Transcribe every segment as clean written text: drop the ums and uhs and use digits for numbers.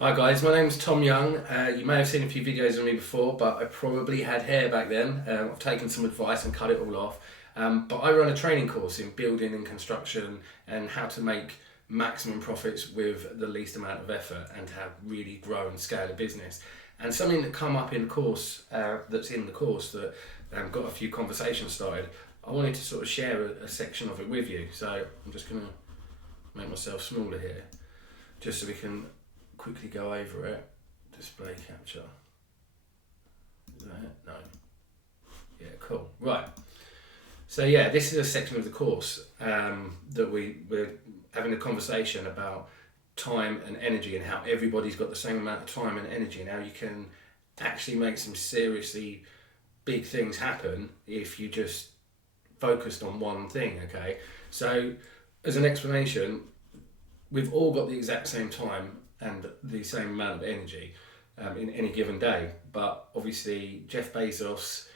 Hi guys, my name's Tom Young. You may have seen a few videos of me before, but I probably had hair back then. I've taken some advice and cut it all off. But I run a training course in building and construction and how to make maximum profits with the least amount of effort and how really grow and scale a business. And something that come up in the course, that's in the course that got a few conversations started. I wanted to sort of share a section of it with you. So I'm just going to make myself smaller here, just so we can quickly go over it. Display capture. Is that it? No. Yeah, cool. Right. So yeah, this is a section of the course that we're having a conversation about time and energy and how everybody's got the same amount of time and energy and how you can actually make some seriously big things happen if you just focused on one thing, okay? So as an explanation, we've all got the exact same time and the same amount of energy in any given day. But obviously Jeff Bezos,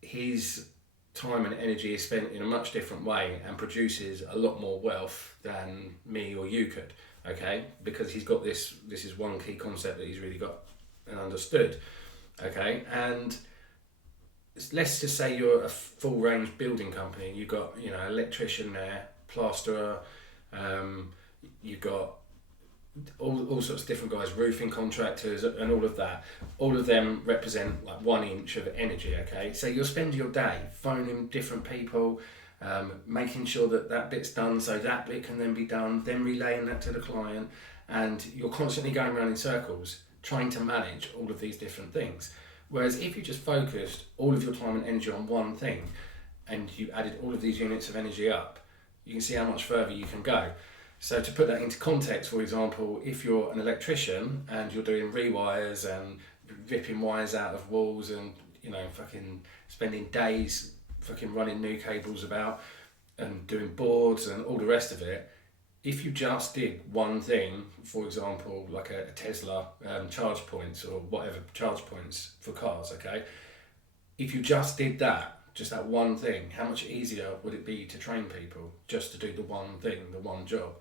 his time and energy is spent in a much different way and produces a lot more wealth than me or you could, okay? Because he's got this is one key concept that he's really got and understood, okay? And let's just say you're a full range building company. You've got, you know, electrician there, plasterer, you've got all sorts of different guys, roofing contractors and all of that. All of them represent like 1 inch of energy, okay? So you'll spend your day phoning different people, making sure that that bit's done so that bit can then be done, then relaying that to the client, and you're constantly going around in circles trying to manage all of these different things. Whereas if you just focused all of your time and energy on one thing and you added all of these units of energy up, you can see how much further you can go. So to put that into context, for example, if you're an electrician and you're doing rewires and ripping wires out of walls and, you know, fucking spending days fucking running new cables about and doing boards and all the rest of it, if you just did one thing, for example, like a Tesla charge points or whatever, charge points for cars, okay? If you just did that, just that one thing, how much easier would it be to train people just to do the one thing, the one job?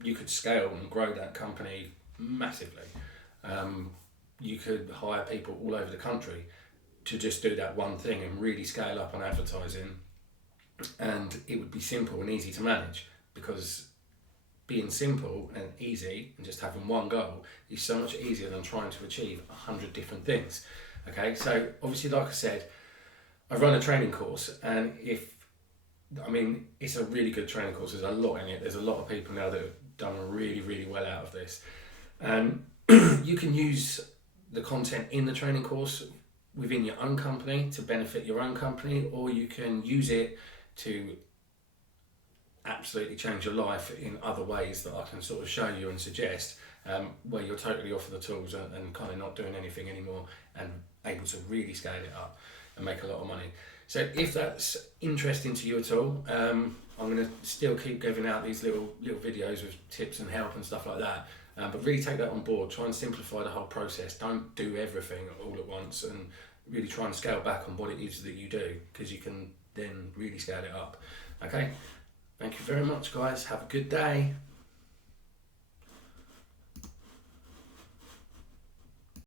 You could scale and grow that company massively. You could hire people all over the country to just do that one thing and really scale up on advertising, and it would be simple and easy to manage, because being simple and easy and just having one goal is so much easier than trying to achieve 100 different things. Okay, so obviously, like I said, I run a training course, and it's a really good training course. There's a lot in it. There's a lot of people now that have done really, really well out of this. And you can use the content in the training course within your own company to benefit your own company, or you can use it to absolutely change your life in other ways that I can sort of show you and suggest, where you're totally off of the tools and kind of not doing anything anymore and able to really scale it up and make a lot of money. So if that's interesting to you at all, I'm going to still keep giving out these little videos with tips and help and stuff like that. But really take that on board. Try and simplify the whole process. Don't do everything all at once, and really try and scale back on what it is that you do, because you can then really scale it up. Okay? Thank you very much, guys. Have a good day.